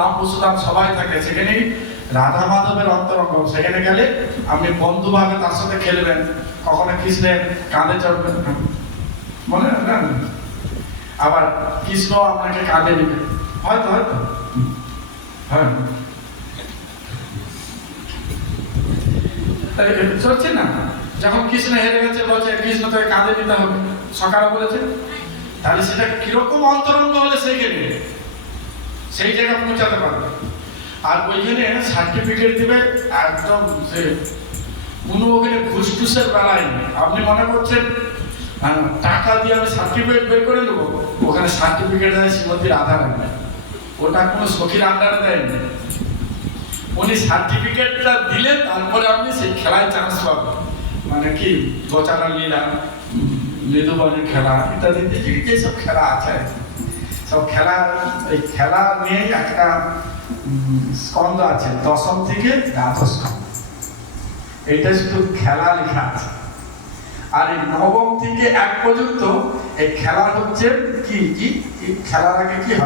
রাম পশুরাম সবাই থাকে সেখানে রাধা মাধবের অন্তরঙ্গ। সেখানে গেলে আপনি বন্ধুভাবে তার সাথে খেলবেন, কখনো কৃষ্ণের কাঁধে চড়বেন, মনে না? আবার কৃষ্ণ আপনাকে কাঁধে নেবেন, হয়তো হয়তো হ্যাঁ চলছে না। যখন কৃষ্ণ হেরে গেছে বলছে কৃষ্ণ তোকে কাঁধে নিতে হবে, সকালে বলেছে, তাহলে সেটা কিরকম অন্তরঙ্গ হলে সেইখানে সেই জায়গায় পৌঁছাতে পারবে। আর ওইখানে সার্টিফিকেট দিবে একদম, সে কোনো ওখানে ঘুষ টুসের বেলায় নেই। আপনি মনে করছেন টাকা দিয়ে আমি সার্টিফিকেট বের করে নেবো, ওখানে সার্টিফিকেট দেয় শ্রীমতী রাধা রানী, ওটা কোনো সখীর আন্ডারে দেয়নি। উনি সার্টিফিকেটটা দিলে তারপরে আপনি সেই খেলায় চান্স পাবেন। মানে কি গোচারা লীলা, মৃদুবনের খেলা ইত্যাদি যেসব খেলা আছে, সব খেলা, এই খেলা নিয়ে একটা স্কন্ধ আছে, দশম থেকে দ্বাদশ স্কন্ধ, এইটা শুধু খেলা লেখা আছে। আর এই নবম থেকে 1 পর্যন্ত এই খেলা হচ্ছে কি কি খেলার আগে কি হয়।